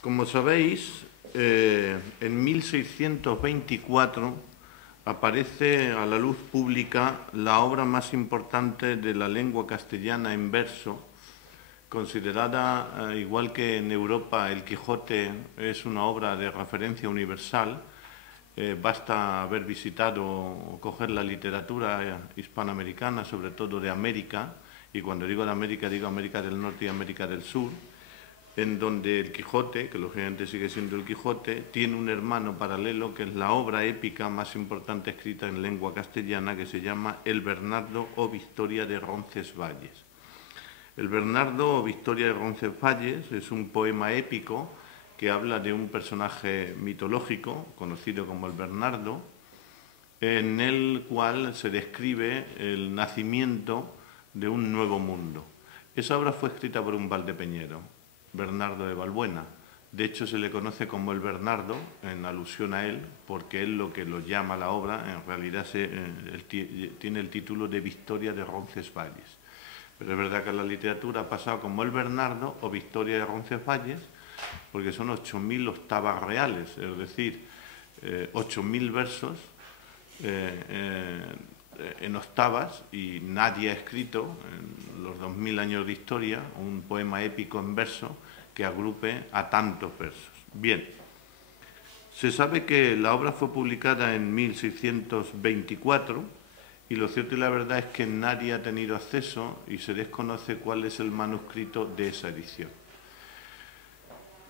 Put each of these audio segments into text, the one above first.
Como sabéis, en 1624 aparece a la luz pública la obra más importante de la lengua castellana en verso, considerada, igual que en Europa el Quijote es una obra de referencia universal. Basta haber visitado o coger la literatura hispanoamericana, sobre todo de América, y cuando digo de América digo América del Norte y América del Sur, en donde el Quijote, que lógicamente sigue siendo el Quijote, tiene un hermano paralelo que es la obra épica más importante escrita en lengua castellana, que se llama El Bernardo o Victoria de Roncesvalles. El Bernardo o Victoria de Roncesvalles es un poema épico que habla de un personaje mitológico conocido como el Bernardo, en el cual se describe el nacimiento de un nuevo mundo. Esa obra fue escrita por un valdepeñero, Bernardo de Valbuena. De hecho, se le conoce como el Bernardo, en alusión a él, porque él lo que lo llama la obra, en realidad tiene el título de Victoria de Roncesvalles. Pero es verdad que en la literatura ha pasado como el Bernardo o Victoria de Roncesvalles, porque son 8.000 octavas reales, es decir, 8.000 versos en octavas, y nadie ha escrito en los 2.000 años de historia un poema épico en verso que agrupe a tantos versos. Bien, se sabe que la obra fue publicada en 1624 y lo cierto y la verdad es que nadie ha tenido acceso y se desconoce cuál es el manuscrito de esa edición.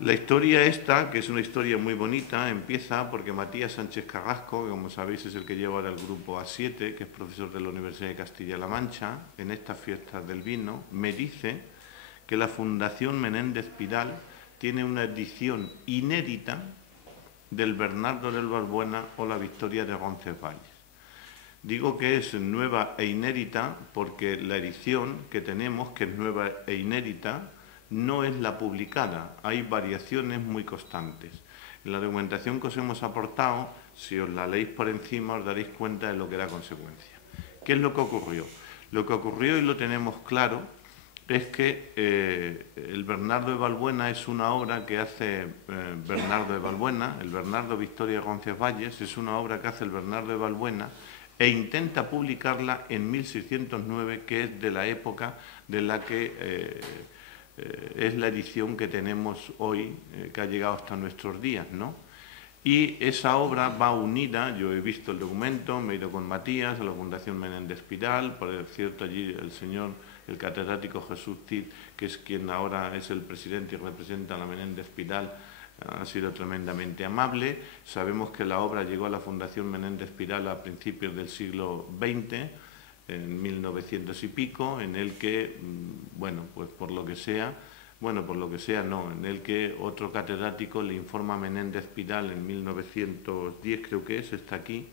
La historia esta, que es una historia muy bonita, empieza porque Matías Sánchez Carrasco, que como sabéis es el que lleva ahora el grupo A7, que es profesor de la Universidad de Castilla-La Mancha, en estas fiestas del vino, me dice que la Fundación Menéndez Pidal tiene una edición inédita del Bernardo del Valbuena o la Victoria de Roncesvalles. Digo que es nueva e inédita porque la edición que tenemos, que es nueva e inédita, no es la publicada. Hay variaciones muy constantes. En la documentación que os hemos aportado, si os la leéis por encima, os daréis cuenta de lo que da consecuencia. ¿Qué es lo que ocurrió? Lo que ocurrió, y lo tenemos claro, es que el Bernardo de Valbuena es una obra que hace Bernardo de Valbuena, el Bernardo Victoria de Roncesvalles es una obra que hace el Bernardo de Valbuena, e intenta publicarla en 1609, que es de la época de la que es la edición que tenemos hoy, que ha llegado hasta nuestros días, ¿no? Y esa obra va unida, yo he visto el documento, me he ido con Matías a la Fundación Menéndez Pidal, por cierto allí el catedrático Jesús Cid, que es quien ahora es el presidente y representa a la Menéndez Pidal, ha sido tremendamente amable. Sabemos que la obra llegó a la Fundación Menéndez Pidal a principios del siglo XX, en 1900 y pico, en el que, bueno, pues por lo que sea, en el que otro catedrático le informa a Menéndez Pidal en 1910, creo que está aquí,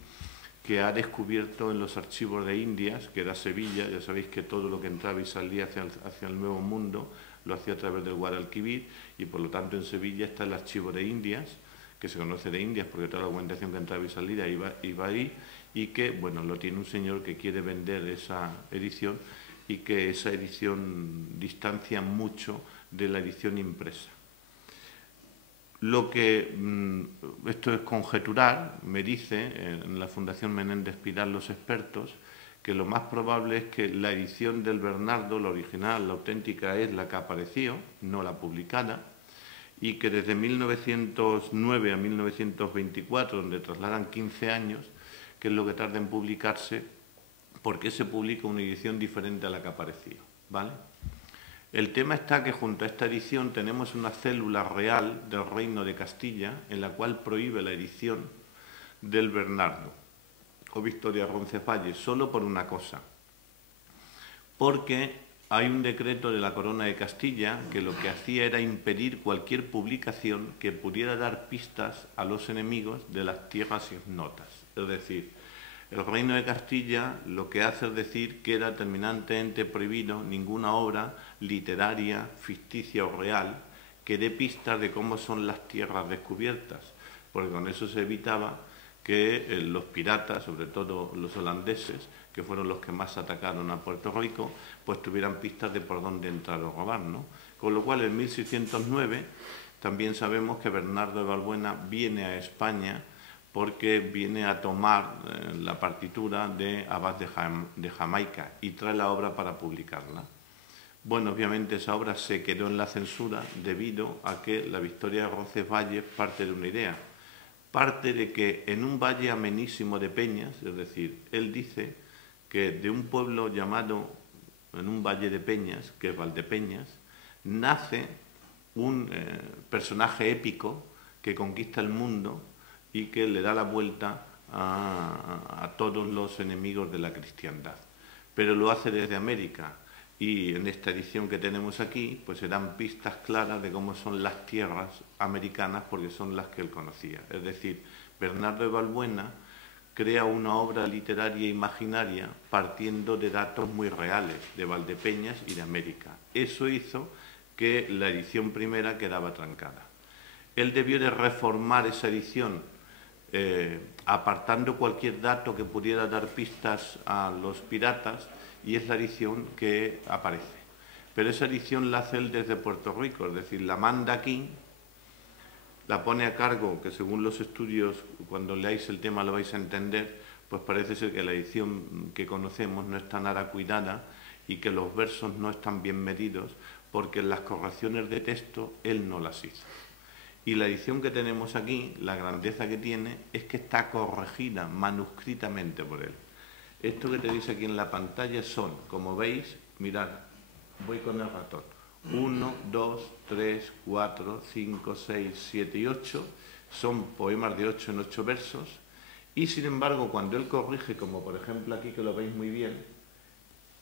que ha descubierto en los archivos de Indias, que era Sevilla, ya sabéis que todo lo que entraba y salía hacia el Nuevo Mundo lo hacía a través del Guadalquivir, y por lo tanto en Sevilla está el archivo de Indias, que se conoce de Indias porque toda la documentación que entraba y salía iba ahí, y que, bueno, lo tiene un señor que quiere vender esa edición y que esa edición distancia mucho de la edición impresa. Lo que, esto es conjeturar, me dice en la Fundación Menéndez Pidal los expertos, que lo más probable es que la edición del Bernardo, la original, la auténtica, es la que apareció, no la publicada, y que desde 1909 a 1924, donde trasladan 15 años, que es lo que tarda en publicarse, porque se publica una edición diferente a la que apareció, ¿vale? El tema está que junto a esta edición tenemos una célula real del Reino de Castilla en la cual prohíbe la edición del Bernardo o Victoria Roncesvalles solo por una cosa, porque hay un decreto de la Corona de Castilla que lo que hacía era impedir cualquier publicación que pudiera dar pistas a los enemigos de las tierras ignotas. Es decir, el Reino de Castilla lo que hace es decir que era terminantemente prohibido ninguna obra literaria, ficticia o real que dé pistas de cómo son las tierras descubiertas, porque con eso se evitaba que los piratas, sobre todo los holandeses, que fueron los que más atacaron a Puerto Rico, pues tuvieran pistas de por dónde entrar o robar, ¿no? Con lo cual, en 1609, también sabemos que Bernardo de Balbuena viene a España porque viene a tomar la partitura de Abad de Jamaica y trae la obra para publicarla. Bueno, obviamente esa obra se quedó en la censura debido a que la Victoria de Roncesvalles parte de una idea. Parte de que en un valle amenísimo de peñas, es decir, él dice que de un pueblo llamado, en un valle de peñas, que es Valdepeñas, nace un personaje épico que conquista el mundo y que le da la vuelta a todos los enemigos de la cristiandad. Pero lo hace desde América y en esta edición que tenemos aquí pues se dan pistas claras de cómo son las tierras americanas porque son las que él conocía. Es decir, Bernardo de Balbuena crea una obra literaria imaginaria partiendo de datos muy reales de Valdepeñas y de América. Eso hizo que la edición primera quedaba trancada. Él debió de reformar esa edición apartando cualquier dato que pudiera dar pistas a los piratas y es la edición que aparece. Pero esa edición la hace él desde Puerto Rico, es decir, la manda aquí, la pone a cargo, que según los estudios, cuando leáis el tema lo vais a entender, pues parece ser que la edición que conocemos no está nada cuidada y que los versos no están bien medidos porque las correcciones de texto él no las hizo. Y la edición que tenemos aquí, la grandeza que tiene, es que está corregida manuscritamente por él. Esto que tenéis aquí en la pantalla son, como veis, mirad, voy con el ratón, 1, 2, 3, 4, 5, 6, 7 y 8, son poemas de 8 en 8 versos, y sin embargo, cuando él corrige, como por ejemplo aquí que lo veis muy bien,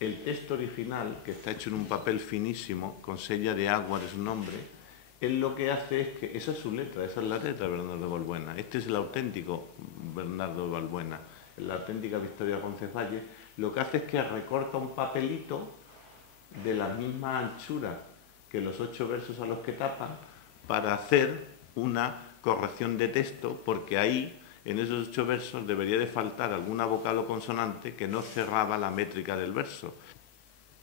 el texto original, que está hecho en un papel finísimo, con sella de agua de su nombre, él lo que hace es que, esa es su letra, esa es la letra de Bernardo de Balbuena, este es el auténtico Bernardo de Balbuena, la auténtica Victoria de Roncesvalles, lo que hace es que recorta un papelito de la misma anchura que los 8 versos a los que tapan para hacer una corrección de texto, porque ahí, en esos 8 versos, debería de faltar alguna vocal o consonante que no cerraba la métrica del verso.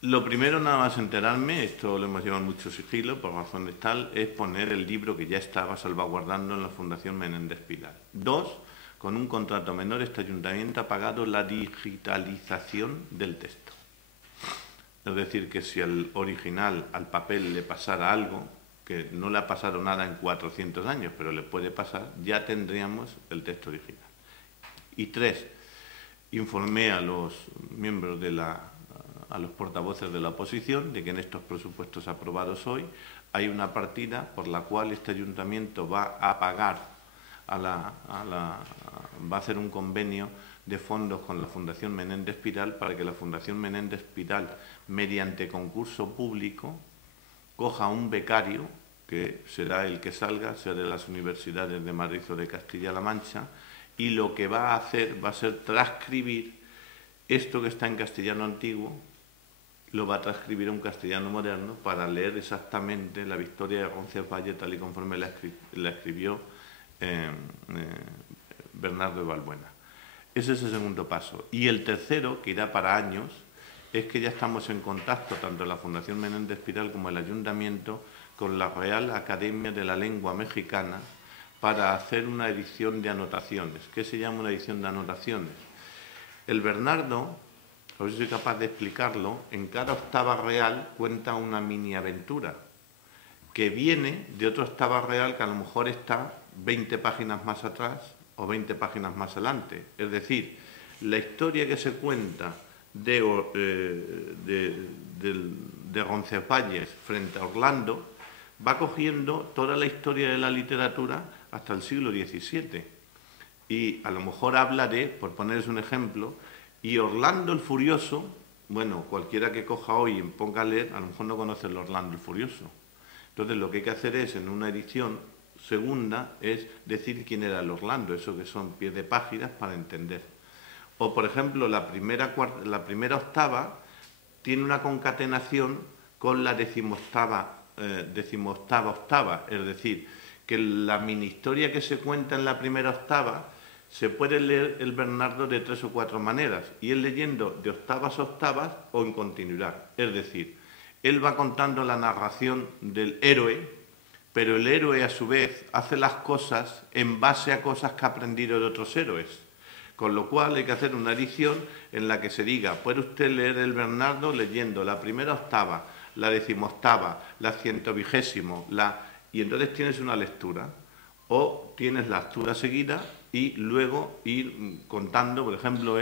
Lo primero, nada más enterarme, esto lo hemos llevado mucho sigilo, por razones tal, es poner el libro que ya estaba salvaguardando en la Fundación Menéndez Pidal. 2, con un contrato menor, este ayuntamiento ha pagado la digitalización del texto. Es decir, que si al original, al papel, le pasara algo, que no le ha pasado nada en 400 años, pero le puede pasar, ya tendríamos el texto original. Y 3, informé a los miembros de a los portavoces de la oposición de que en estos presupuestos aprobados hoy hay una partida por la cual este ayuntamiento va a pagar, va a hacer un convenio de fondos con la Fundación Menéndez Pidal para que la Fundación Menéndez Pidal, mediante concurso público, coja un becario, que será el que salga, sea de las universidades de Madrid o de Castilla-La Mancha, y lo que va a hacer va a ser transcribir esto que está en castellano antiguo, lo va a transcribir a un castellano moderno para leer exactamente la Victoria de Roncesvalles tal y conforme la escribió Bernardo de Balbuena. Ese es el segundo paso. Y el tercero, que irá para años, es que ya estamos en contacto, tanto la Fundación Menéndez Pidal como el Ayuntamiento, con la Real Academia de la Lengua Mexicana para hacer una edición de anotaciones. ¿Qué se llama una edición de anotaciones? El Bernardo, a ver si soy capaz de explicarlo, en cada octava real cuenta una mini aventura que viene de otra octava real que a lo mejor está 20 páginas más atrás o 20 páginas más adelante. Es decir, la historia que se cuenta de Roncesvalles frente a Orlando va cogiendo toda la historia de la literatura hasta el siglo XVII. Y a lo mejor habla de, por poneros un ejemplo, y Orlando el Furioso, bueno, cualquiera que coja hoy y ponga a leer, a lo mejor no conoce el Orlando el Furioso. Entonces lo que hay que hacer es, en una edición segunda, es decir quién era el Orlando, eso que son pies de páginas para entender. O, por ejemplo, la primera octava tiene una concatenación con la decimoctava octava, es decir, que la mini historia que se cuenta en la primera octava se puede leer el Bernardo de 3 o 4 maneras, y es leyendo de octavas a octavas o en continuidad. Es decir, él va contando la narración del héroe, pero el héroe a su vez hace las cosas en base a cosas que ha aprendido de otros héroes. Con lo cual hay que hacer una edición en la que se diga, puede usted leer el Bernardo leyendo la primera octava, la 10ª, la 120ª, y entonces tienes una lectura. O tienes la lectura seguida y luego ir contando, por ejemplo,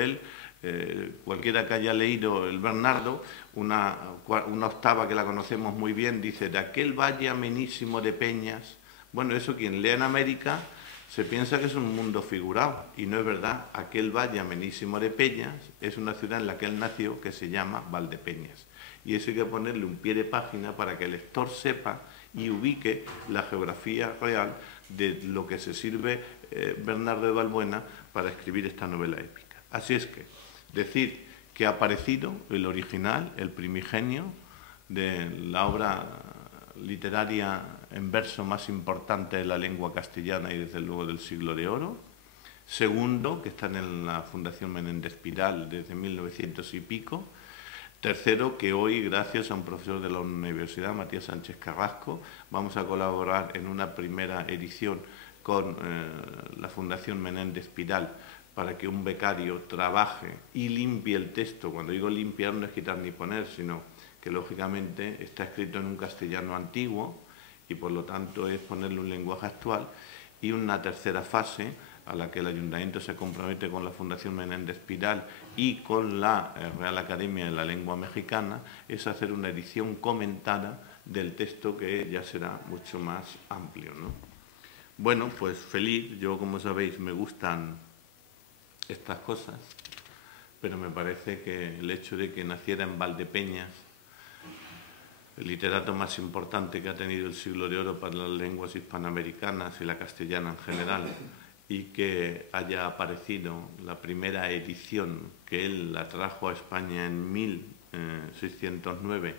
cualquiera que haya leído el Bernardo, una octava que la conocemos muy bien, dice, de aquel valle amenísimo de peñas. Bueno, eso quien lea en América se piensa que es un mundo figurado, y no es verdad. Aquel valle amenísimo de peñas es una ciudad en la que él nació que se llama Valdepeñas. Y eso hay que ponerle un pie de página para que el lector sepa y ubique la geografía real de lo que se sirve Bernardo de Valbuena para escribir esta novela épica. Así es que decir que ha aparecido el original, el primigenio de la obra literaria en verso más importante de la lengua castellana y desde luego del siglo de oro. Segundo, que está en la Fundación Menéndez Pidal desde 1900 y pico. Tercero, que hoy, gracias a un profesor de la Universidad, Matías Sánchez Carrasco, vamos a colaborar en una primera edición con la Fundación Menéndez Pidal para que un becario trabaje y limpie el texto. Cuando digo limpiar no es quitar ni poner, sino que lógicamente está escrito en un castellano antiguo y por lo tanto es ponerle un lenguaje actual. Y una tercera fase a la que el Ayuntamiento se compromete con la Fundación Menéndez Pidal y con la Real Academia de la Lengua Mexicana, es hacer una edición comentada del texto que ya será mucho más amplio, ¿no? Bueno, pues feliz. Yo, como sabéis, me gustan estas cosas, pero me parece que el hecho de que naciera en Valdepeñas, el literato más importante que ha tenido el siglo de oro para las lenguas hispanoamericanas y la castellana en general, y que haya aparecido la primera edición, que él la trajo a España en 1609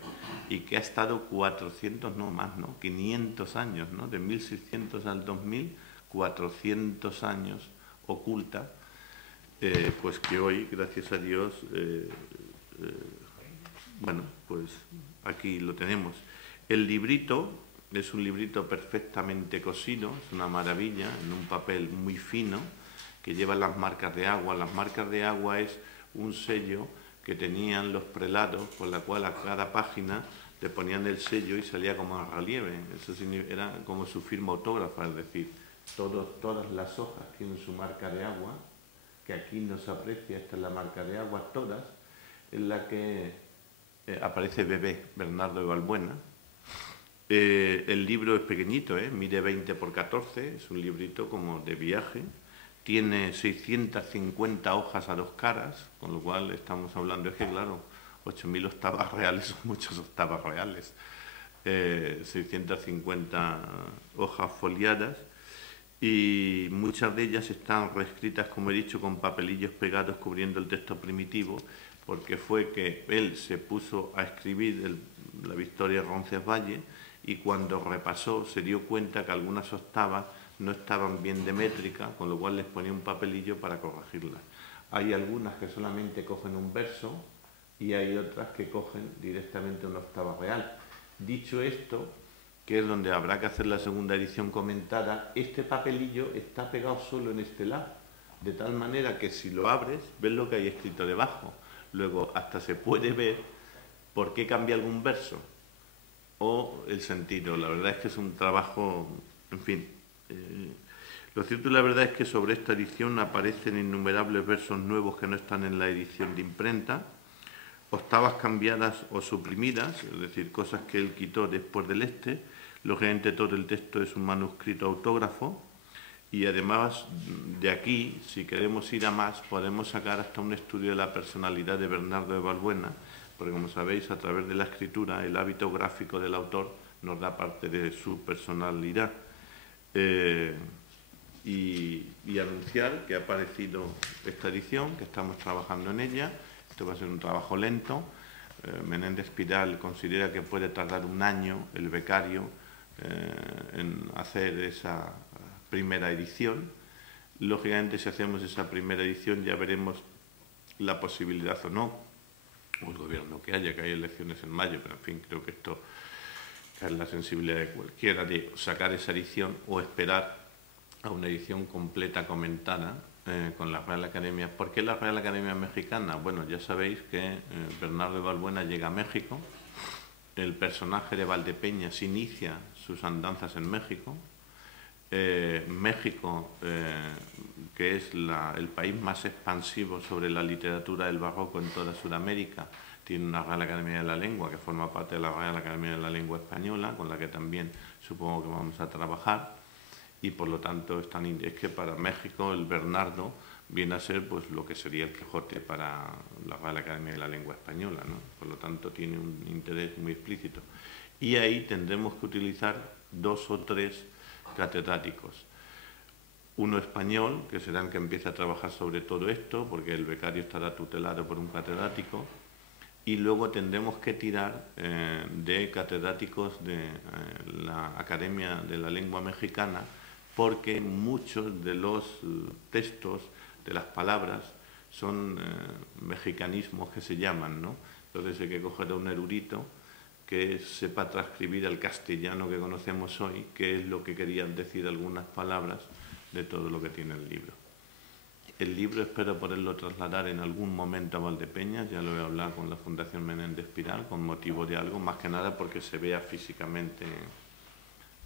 y que ha estado 500 años, ¿no? De 1600 al 2000, 400 años oculta, pues que hoy, gracias a Dios, bueno, pues aquí lo tenemos. El librito es un librito perfectamente cosido, es una maravilla, en un papel muy fino, que lleva las marcas de agua. Las marcas de agua es un sello que tenían los prelados, con la cual a cada página le ponían el sello y salía como en relieve. Eso era como su firma autógrafa, es decir, todas las hojas tienen su marca de agua, que aquí no se aprecia, esta es la marca de agua, todas, en la que aparece Bebé, Bernardo de Valbuena. El libro es pequeñito, mide 20 por 14, es un librito como de viaje, tiene 650 hojas a 2 caras, con lo cual estamos hablando, es que claro, 8.000 octavas reales son muchas octavas reales, 650 hojas foliadas, y muchas de ellas están reescritas, como he dicho, con papelillos pegados cubriendo el texto primitivo, porque fue que él se puso a escribir la Victoria Roncesvalles y cuando repasó se dio cuenta que algunas octavas no estaban bien de métrica, con lo cual les ponía un papelillo para corregirlas. Hay algunas que solamente cogen un verso y hay otras que cogen directamente una octava real. Dicho esto, que es donde habrá que hacer la segunda edición comentada, este papelillo está pegado solo en este lado, de tal manera que si lo abres, ves lo que hay escrito debajo. Luego hasta se puede ver por qué cambia algún verso o el sentido. La verdad es que es un trabajo, en fin. Lo cierto y la verdad es que sobre esta edición aparecen innumerables versos nuevos que no están en la edición de imprenta, octavas cambiadas o suprimidas, es decir, cosas que él quitó después del Lógicamente todo el texto es un manuscrito autógrafo y además de aquí, si queremos ir a más, podemos sacar hasta un estudio de la personalidad de Bernardo de Valbuena, porque como sabéis, a través de la escritura, el hábito gráfico del autor nos da parte de su personalidad. Y anunciar que ha aparecido esta edición, que estamos trabajando en ella. Esto va a ser un trabajo lento. Menéndez Pidal considera que puede tardar un año el becario en hacer esa primera edición. Lógicamente, si hacemos esa primera edición ya veremos la posibilidad o no, o el gobierno que haya, que hay elecciones en mayo, pero en fin, creo que esto es la sensibilidad de cualquiera, de sacar esa edición o esperar a una edición completa comentada con la Real Academia. ¿Por qué la Real Academia Mexicana? Bueno, ya sabéis que Bernardo de Balbuena llega a México, el personaje de Valdepeñas inicia sus andanzas en México. México, que es el país más expansivo sobre la literatura del barroco en toda Sudamérica, tiene una Real Academia de la Lengua que forma parte de la Real Academia de la Lengua Española, con la que también supongo que vamos a trabajar, y por lo tanto es que para México el Bernardo viene a ser pues lo que sería el Quijote para la Real Academia de la Lengua Española, ¿no? Por lo tanto tiene un interés muy explícito. Y ahí tendremos que utilizar 2 o 3 catedráticos. Uno español, que será el que empiece a trabajar sobre todo esto, porque el becario estará tutelado por un catedrático, y luego tendremos que tirar de catedráticos de la Academia de la Lengua Mexicana, porque muchos de los textos, de las palabras, son mexicanismos que se llaman, ¿no? Entonces hay que coger a un erudito que sepa transcribir al castellano que conocemos hoy, que es lo que querían decir algunas palabras de todo lo que tiene el libro. El libro espero poderlo trasladar en algún momento a Valdepeñas, ya lo voy a hablar con la Fundación Menéndez Pidal, con motivo de algo, más que nada porque se vea físicamente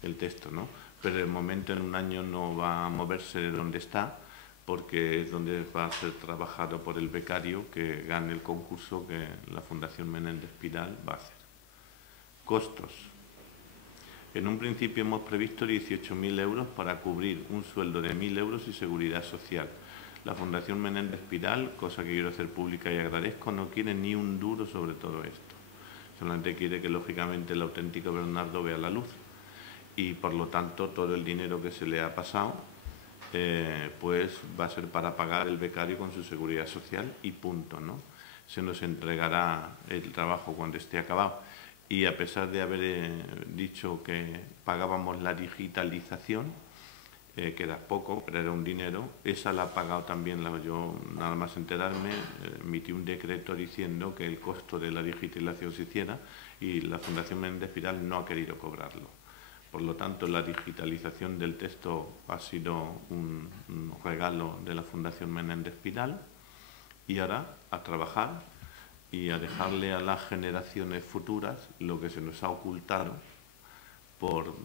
el texto, ¿no? Pero de momento en un año no va a moverse de donde está, porque es donde va a ser trabajado por el becario que gane el concurso que la Fundación Menéndez Pidal va a hacer. Costos. En un principio hemos previsto 18.000 euros para cubrir un sueldo de 1.000 euros y seguridad social. La Fundación Menéndez Pidal, cosa que quiero hacer pública y agradezco, no quiere ni un duro sobre todo esto. Solamente quiere que, lógicamente, el auténtico Bernardo vea la luz. Y, por lo tanto, todo el dinero que se le ha pasado pues va a ser para pagar el becario con su seguridad social y punto, ¿no? Se nos entregará el trabajo cuando esté acabado. Y a pesar de haber dicho que pagábamos la digitalización, que era poco, pero era un dinero, esa la ha pagado también, yo nada más enterarme, emití un decreto diciendo que el costo de la digitalización se hiciera y la Fundación Menéndez Pidal no ha querido cobrarlo. Por lo tanto, la digitalización del texto ha sido un regalo de la Fundación Menéndez Pidal y ahora a trabajar y a dejarle a las generaciones futuras lo que se nos ha ocultado por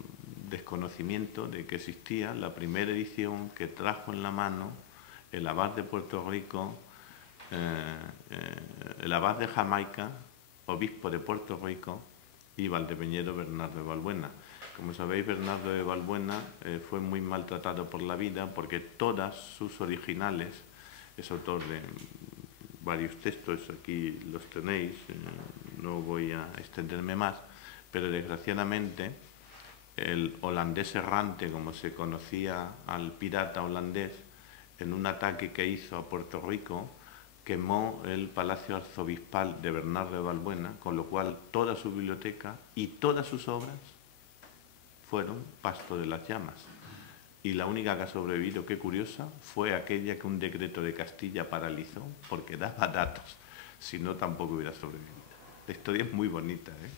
desconocimiento de que existía la primera edición que trajo en la mano el abad de Puerto Rico, el abad de Jamaica, obispo de Puerto Rico y valdepeñero Bernardo de Balbuena. Como sabéis, Bernardo de Balbuena fue muy maltratado por la vida porque todas sus originales, es autor de varios textos, aquí los tenéis, no voy a extenderme más, pero desgraciadamente el holandés errante, como se conocía al pirata holandés, en un ataque que hizo a Puerto Rico, quemó el Palacio Arzobispal de Bernardo de Balbuena, con lo cual toda su biblioteca y todas sus obras fueron pasto de las llamas. Y la única que ha sobrevivido, qué curiosa, fue aquella que un decreto de Castilla paralizó porque daba datos, si no tampoco hubiera sobrevivido. La historia es muy bonita, ¿eh?